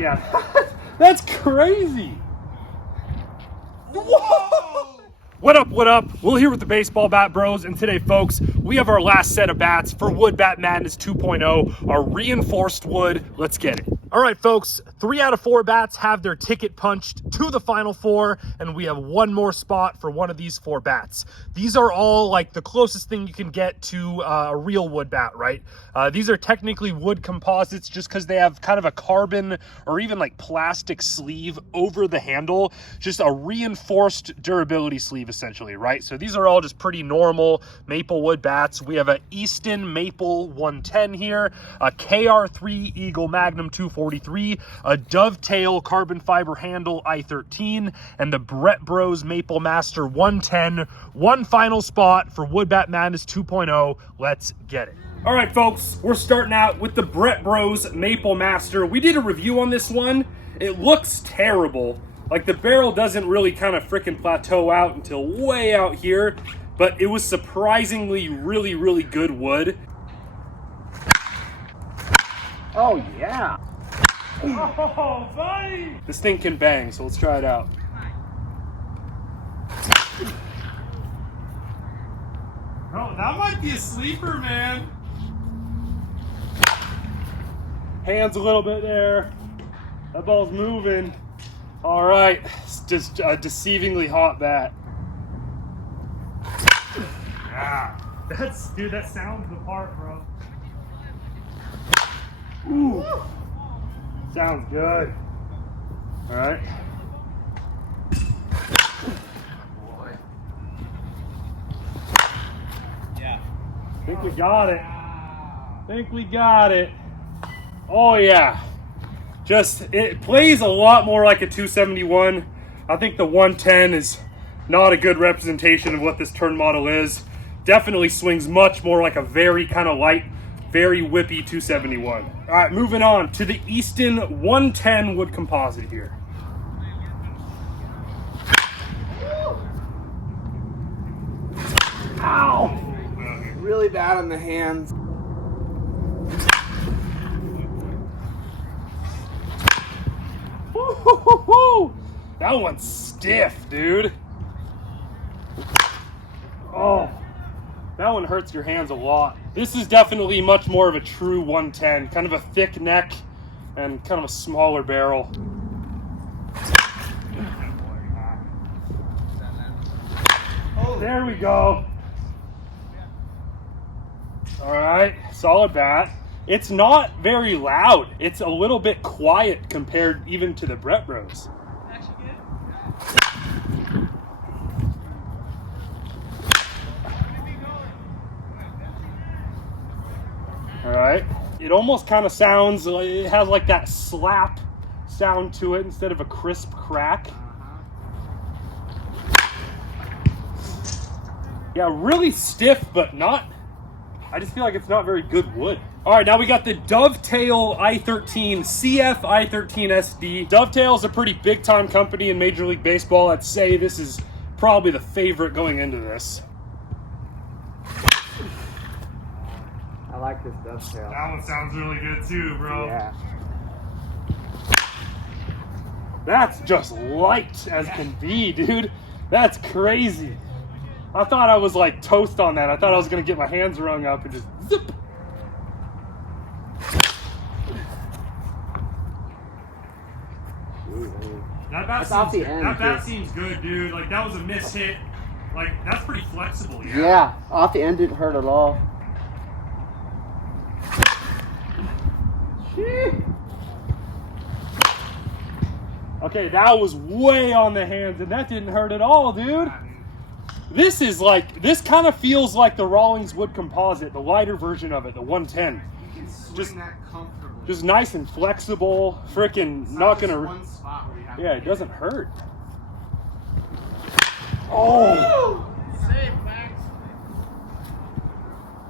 Yeah, that's crazy. Whoa! What up, what up? Will here with the Baseball Bat Bros, and today, folks, we have our last set of bats for Wood Bat Madness 2.0, our reinforced wood. Let's get it. All right, folks, 3 out of 4 bats have their ticket punched to the final 4, and we have one more spot for one of these 4 bats. These are all like the closest thing you can get to a real wood bat, right? These are technically wood composites just because they have kind of a carbon or even like plastic sleeve over the handle, just a reinforced durability sleeve essentially, right? So these are all just pretty normal maple wood bats. We have a Easton Maple 110 here, a KR3 Eagle Magnum 243, a Dovetail carbon fiber handle I13, and the Brett Bros Maple Master 110. One final spot for Wood Bat Madness 2.0. Let's get it. All right, folks, we're starting out with the Brett Bros Maple Master. We did a review on this one. It looks terrible. Like, the barrel doesn't really kind of freaking plateau out until way out here, but it was surprisingly really, really good wood. Oh, yeah. Oh, buddy! This thing can bang, so let's try it out. Oh, that might be a sleeper, man. Hands a little bit there. That ball's moving. All right, it's just a deceivingly hot bat. Yeah, dude, that sounds the part, bro. Ooh, sounds good. All right. Boy. Yeah. I think we got it. Think we got it. Oh yeah. Just, it plays a lot more like a 271. I think the 110 is not a good representation of what this turn model is. Definitely swings much more like a very kind of light, very whippy 271. All right, moving on to the Easton 110 wood composite here. Ow! Really bad on the hands. That one's stiff, dude. Oh, that one hurts your hands a lot. This is definitely much more of a true 110, kind of a thick neck and kind of a smaller barrel. There we go. All right, solid bat. It's not very loud. It's a little bit quiet compared even to the Brett Bros. All right. It almost kind of sounds, it has like that slap sound to it instead of a crisp crack. Yeah, really stiff, but not, I just feel like it's not very good wood. All right, now we got the Dovetail I13, CF I13 SD. Dovetail is a pretty big time company in Major League Baseball. I'd say this is probably the favorite going into this. I like this Dovetail. That one sounds really good too, bro. Yeah. That's just light as can be, dude. That's crazy. I thought I was like toast on that. I thought I was gonna get my hands wrung up and just zip. That bat seems good, dude. Like, that was a miss hit. Like, that's pretty flexible, yeah? Yeah, off the end didn't hurt at all. Okay, that was way on the hands, and that didn't hurt at all, dude. This is like, this kind of feels like the Rawlings wood composite, the lighter version of it, the 110. You can swing that comfortably. Just nice and flexible, freaking not gonna. One spot where you have yeah, it doesn't hurt. Oh! Safe, Max.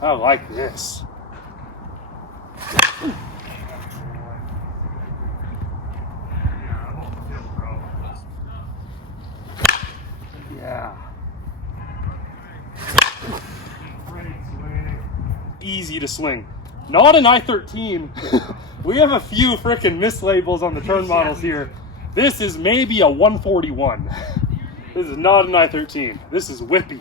I like this. Yeah. Easy to swing. Not an I-13. We have a few freaking mislabels on the turn models here. This is maybe a 141. This is not an I-13. This is whippy.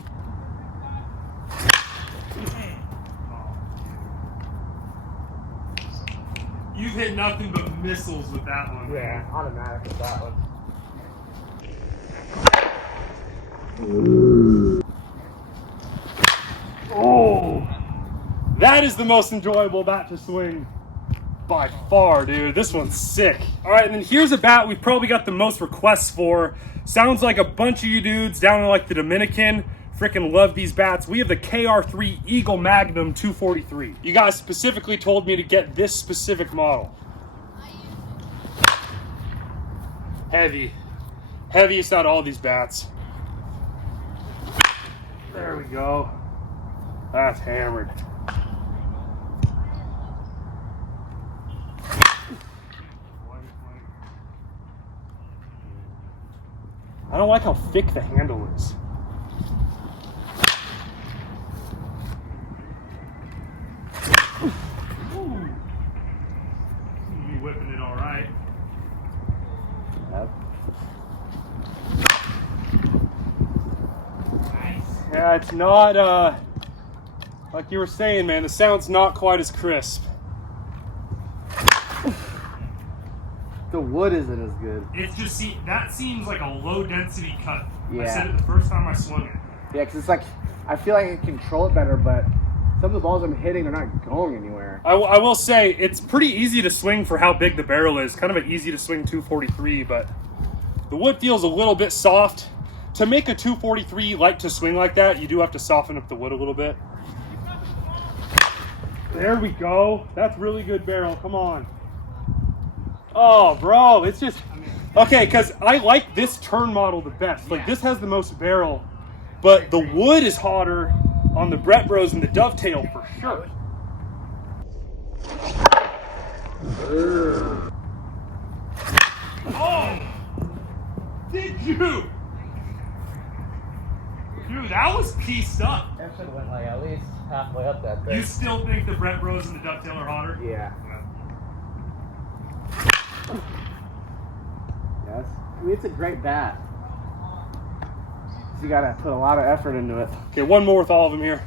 You've hit nothing but missiles with that one. Yeah, automatic with that one. Oh, that is the most enjoyable bat to swing by far, dude. This one's sick. All right, and then here's a bat we've probably got the most requests for. Sounds like a bunch of you dudes down in like the Dominican freaking love these bats. We have the KR3 Eagle Magnum 243. You guys specifically told me to get this specific model. Heavy. Heaviest out of all these bats. There we go. That's hammered. I don't like how thick the handle is. Ooh. Seems to be whipping it all right. Yep. Nice. Yeah, it's not, like you were saying, man, the sound's not quite as crisp. The wood isn't as good. It's just, that seems like a low density cut. Yeah. I said it the first time I swung it. Yeah, because it's like, I feel like I can control it better, but some of the balls I'm hitting are not going anywhere. I will say, it's pretty easy to swing for how big the barrel is. Kind of an easy to swing 243, but the wood feels a little bit soft. To make a 243 like to swing like that, you do have to soften up the wood a little bit. There we go. That's really good barrel. Come on. Oh, bro, it's just... Okay, because I like this turn model the best. Like, this has the most barrel, but the wood is hotter on the Brett Bros and the Dovetail for sure. Oh! Did you? Dude, that was pieced up. That should have went like at least halfway up that thing. You still think the Brett Bros and the Dovetail are hotter? Yeah. Yes. I mean, it's a great bat. You gotta put a lot of effort into it. Okay, one more with all of them here.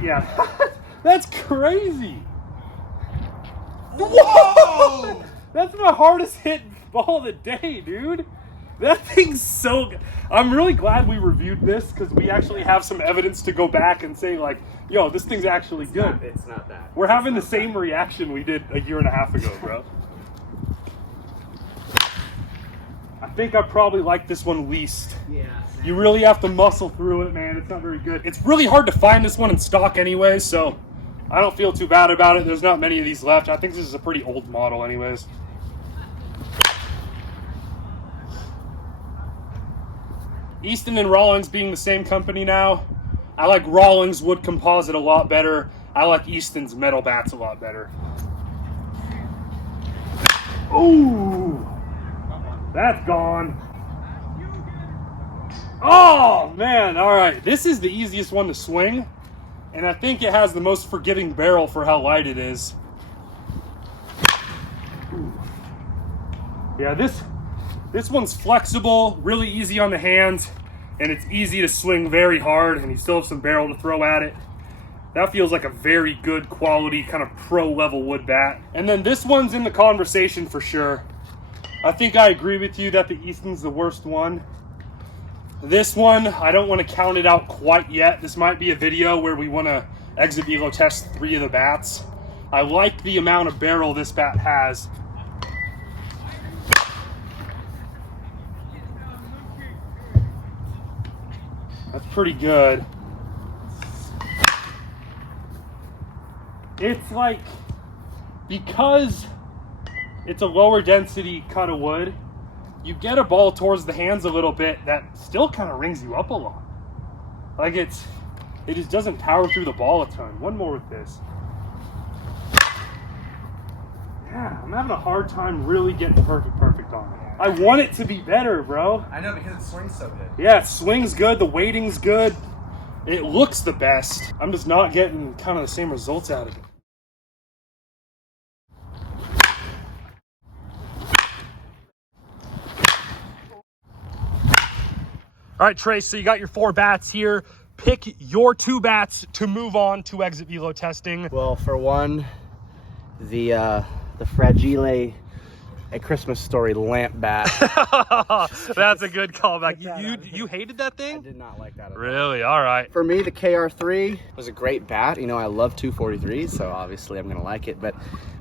Yeah. That's crazy. Whoa! That's my hardest hit ball of the day, dude. That thing's so good. I'm really glad we reviewed this because we actually have some evidence to go back and say, like, yo, this thing's actually good. It's not that. We're having the same reaction we did a year and a half ago, bro. I think I probably like this one least. Yeah. You really have to muscle through it, man. It's not very good. It's really hard to find this one in stock anyway, so I don't feel too bad about it. There's not many of these left. I think this is a pretty old model anyways. Easton and Rawlings being the same company now, I like Rawlings wood composite a lot better. I like Easton's metal bats a lot better. Ooh, that's gone. Oh man, all right. This is the easiest one to swing, and I think it has the most forgiving barrel for how light it is. Ooh. Yeah, this one's flexible, really easy on the hands, and it's easy to swing very hard, and you still have some barrel to throw at it. That feels like a very good quality, kind of pro-level wood bat. And then this one's in the conversation for sure. I think I agree with you that the Easton's the worst one. This one, I don't want to count it out quite yet. This might be a video where we want to exit velo test 3 of the bats. I like the amount of barrel this bat has. That's pretty good. It's like, because it's a lower density cut of wood, you get a ball towards the hands a little bit that still kind of rings you up a lot. Like it just doesn't power through the ball a ton. One more with this. Yeah, I'm having a hard time really getting perfect on it. I want it to be better, bro. I know, because it swings so good. Yeah, it swings good, the weighting's good. It looks the best. I'm just not getting kind of the same results out of it. All right, Trey, so you got your 4 bats here. Pick your 2 bats to move on to exit velo testing. Well, for one, the Fragile A Christmas Story lamp bat. That's a good callback. You hated that I thing? did not like that at all. Really? All right. For me, the KR3 was a great bat. You know, I love 243s, so obviously I'm gonna like it. But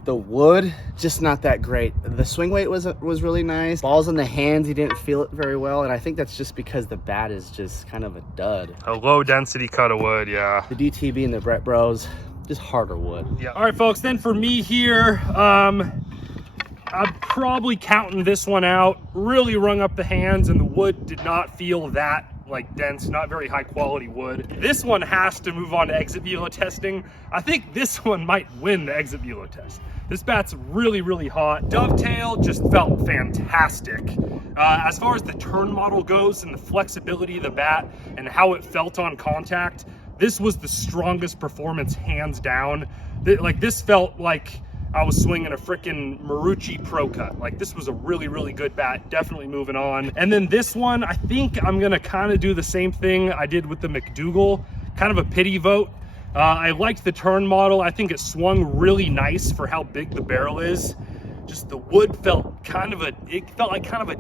the wood, just not that great. The swing weight was really nice. Balls in the hands, you didn't feel it very well, and I think that's just because the bat is just kind of a dud. A low density cut of wood, yeah. The DTB and the Brett Bros, just harder wood. Yeah. All right, folks. Then for me here, I'm probably counting this one out. Really rung up the hands, and the wood did not feel that like dense, not very high quality wood. This one has to move on to exit velo testing. I think this one might win the exit velo test. This bat's really, really hot. Dovetail just felt fantastic. As far as the turn model goes and the flexibility of the bat and how it felt on contact, this was the strongest performance hands down. Like this felt like I was swinging a freaking Marucci Pro Cut. Like this was a really, really good bat. Definitely moving on. And then this one, I think I'm gonna kind of do the same thing I did with the McDougal, kind of a pity vote. I liked the turn model. I think it swung really nice for how big the barrel is. Just the wood felt like kind of a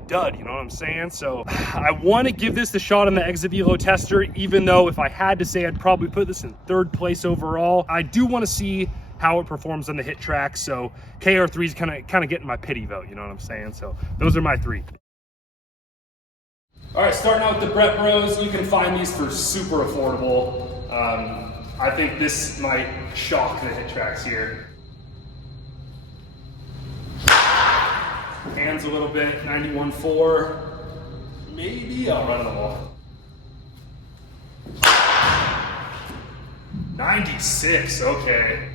dud, you know what I'm saying? So I want to give this a shot on the exit velo tester, even though if I had to say, I'd probably put this in 3rd place overall. I do want to see how it performs on the hit track. So KR3 is kind of getting my pity vote, you know what I'm saying? So those are my 3. All right, starting out with the Brett Bros, you can find these for super affordable. I think this might shock the hit tracks here. Hands a little bit, 91.4. Maybe I'll run the wall. 96, okay.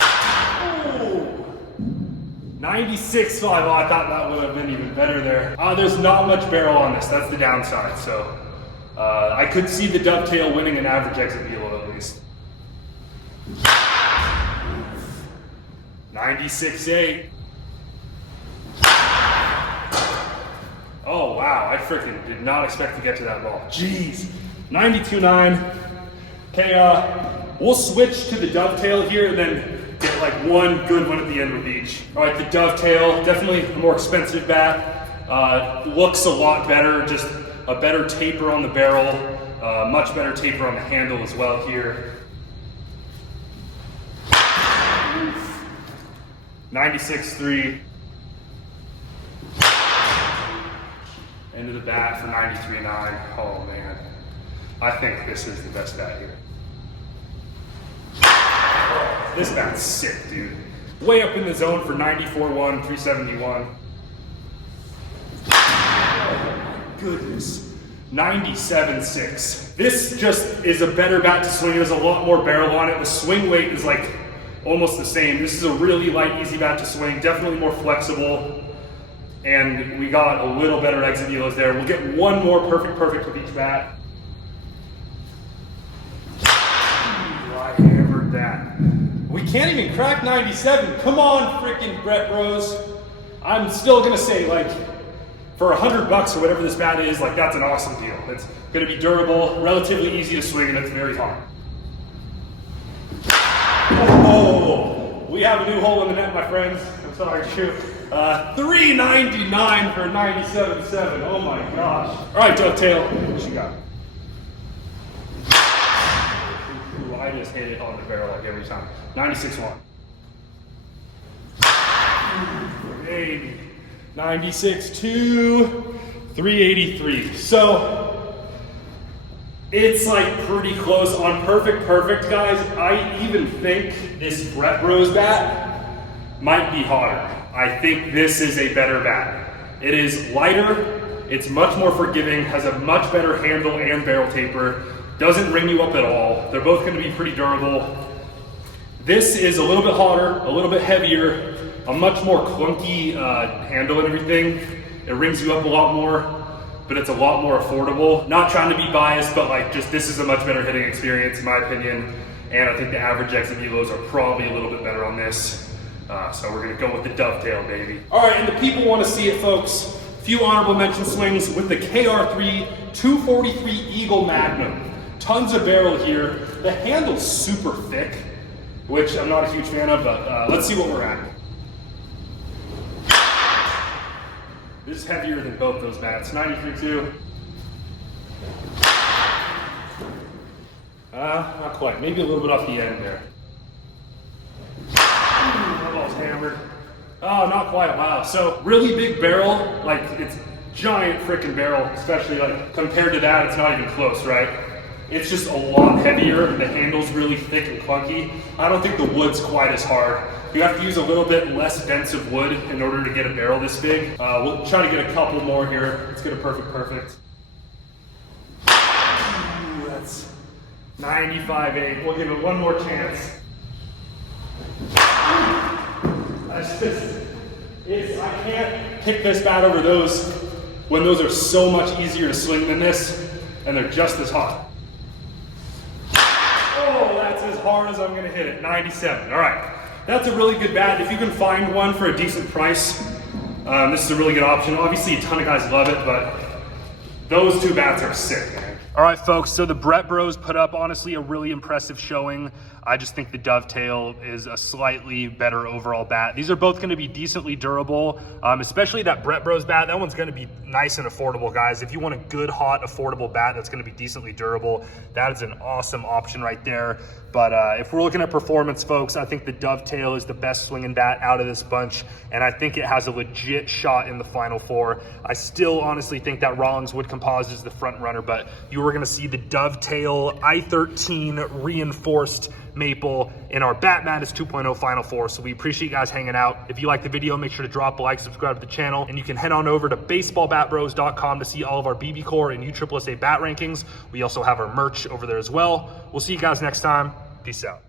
Oh, 96, oh, I thought that would have been even better there. There's not much barrel on this, that's the downside. So I could see the Dovetail winning an average exit velo at least. 96.8. Oh wow, I freaking did not expect to get to that ball. Jeez. 92.9. Okay, we'll switch to the Dovetail here and then get like one good one at the end with each. All right, the Dovetail, definitely a more expensive bat. Looks a lot better, just a better taper on the barrel, much better taper on the handle as well here. 96.3. Into the bat for 93.9. Oh man, I think this is the best bat here. This bat's sick, dude. Way up in the zone for 94.1, 371. Oh my goodness. 97.6. This just is a better bat to swing. There's a lot more barrel on it. The swing weight is like almost the same. This is a really light, easy bat to swing. Definitely more flexible. And we got a little better exit velos there. We'll get one more perfect with each bat. I hammered that. We can't even crack 97. Come on, freaking Brett Bros. I'm still gonna say, like, for $100 or whatever this bat is, like, that's an awesome deal. It's gonna be durable, relatively easy to swing, and it's very hard. Oh, we have a new hole in the net, my friends. I'm sorry, shoot. 399 for 97.7. Oh my gosh. All right, Dovetail, what you got? Ooh, I just hit it on the barrel like every time. 96.1. Baby. 96.2. 383. So it's like pretty close on perfect, guys. I even think this Brett Bros bat might be hotter. I think this is a better bat. It is lighter, it's much more forgiving, has a much better handle and barrel taper, doesn't ring you up at all. They're both gonna be pretty durable. This is a little bit hotter, a little bit heavier, a much more clunky handle and everything. It rings you up a lot more. but it's a lot more affordable. Not trying to be biased, but like just this is a much better hitting experience in my opinion. And I think the average exit velos are probably a little bit better on this. So we're gonna go with the Dovetail, baby. All right, and the people wanna see it, folks. Few honorable mention swings with the KR3 243 Eagle Magnum. Tons of barrel here. The handle's super thick, which I'm not a huge fan of, but let's see what we're at. This is heavier than both those bats. 93.2. Not quite. Maybe a little bit off the end there. That ball's hammered. Oh, not quite. Wow. So really big barrel, like it's giant freaking barrel, especially like compared to that, it's not even close, right? It's just a lot heavier. The handle's really thick and clunky. I don't think the wood's quite as hard. You have to use a little bit less dense of wood in order to get a barrel this big. We'll try to get a couple more here. Let's get a perfect. Ooh, that's 95.8. We'll give it one more chance. I can't pick this bat over those when those are so much easier to swing than this, and they're just as hot. Oh, that's as hard as I'm gonna hit it, 97. All right, that's a really good bat. If you can find one for a decent price, this is a really good option. Obviously, a ton of guys love it, but those two bats are sick, man. All right, folks, so the Brett Bros put up, honestly, a really impressive showing. I just think the Dovetail is a slightly better overall bat. These are both gonna be decently durable, especially that Brett Bros bat. That one's gonna be nice and affordable, guys. If you want a good, hot, affordable bat that's gonna be decently durable, that is an awesome option right there. But if we're looking at performance, folks, I think the Dovetail is the best swinging bat out of this bunch, and I think it has a legit shot in the Final Four. I still honestly think that Rawlings Wood Composite is the front runner, but you are gonna see the Dovetail I-13 reinforced maple in our Bat Madness 2.0 Final Four. So we appreciate you guys hanging out. If you like the video, make sure to drop a like, subscribe to the channel, and you can head on over to baseballbatbros.com to see all of our BB Core and USSSA bat rankings. We also have our merch over there as well. We'll see you guys next time. Peace out.